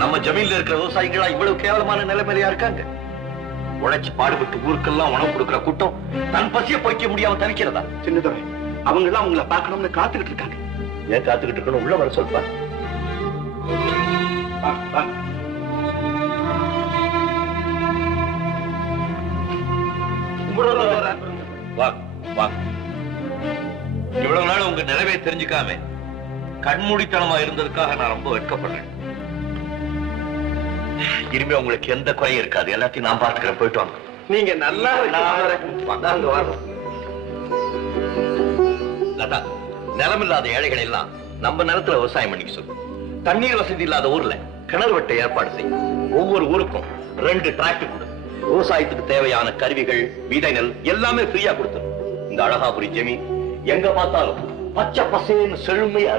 நம்ம ஜமீன்ல இருக்கிற விவசாயிகளா இவ்வளவு கேவலமான நிலைமையிலயா இருக்காங்க? உழைச்சு பாடுபட்டு ஊருக்கெல்லாம் உணவு கொடுக்கிற கூட்டம் தன் பசிய போய்க்க முடியாம தவிக்கிறதா? சின்னதுரை, அவங்க எல்லாம் உங்களை பார்க்கணும்னு காத்துக்கிட்டு இருக்காங்க. ஏன் காத்துக்கிட்டு இருக்கணும்? உள்ள வர சொல்பா. இவ்வளவு நாள் உங்க நிலைமை தெரிஞ்சுக்காம கண்மூடித்தனமா இருந்ததுக்காக நான் ரொம்ப வெட்கப்படுறேன். இனிமே உங்களுக்கு எந்த குறையும் இருக்காது. எல்லாத்தையும் நான் பார்த்துக்கிறேன். போயிட்டு வாங்க. நீங்க நல்லா லதா, நிலம் இல்லாத ஏழைகள் எல்லாம் நம்ம நிலத்துல விவசாயம் பண்ணிக்க சொல்லு. தண்ணீர் வசதி இல்லாத ஊர்ல கிணறு வெட்ட ஏற்பாடு செய்யும். ஒவ்வொரு ஊருக்கும் 2 டிராக்டர் கொடு. விவசாயத்துக்கு தேவையான கருவிகள், விதை நெல் எல்லாமே ஃப்ரீயா கொடுத்துரும். இந்த அழகாபுரி ஜமீன் எங்க பார்த்தாலும் பச்சை பசேன்னு செழுமையா இருக்கு.